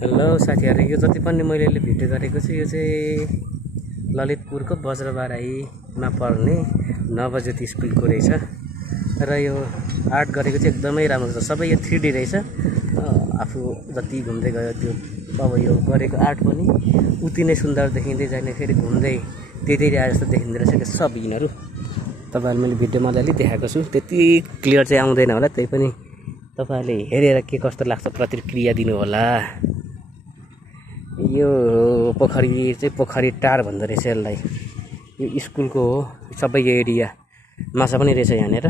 Hello साथीहरु, यो जति पनि मैले भिडियो गरेको छु यो चाहिँ ललितपुरको बज्रबाराईमा पर्ने नवज्योति स्कुलको रहेछ र यो आर्ट गरेको चाहिँ एकदमै राम्रो छ। सबै यो 3D रहेछ। आफू जति घुम्दै गयो त्यो अब यो गरेको आर्ट पनि उति नै सुन्दर देखिँदै जाने, फेरि घुम्दै त्यतै आए जस्तो देखिँदै रहेछ। सब यिनीहरू तपाईहरुले मैले भिडियोमा अलि देखाएको छु, त्यति क्लियर चाहिँ आउँदैन होला, त्यही पनि तपाईहरुले हेरेर के कस्तो लाग्छ प्रतिक्रिया दिनु होला। यो पोखरी चाहिँ पोखरी टार भन्दो रहेछ यसलाई। यो स्कुलको हो, सबै एरिया माछा पनि रहेछ यहाँनेर।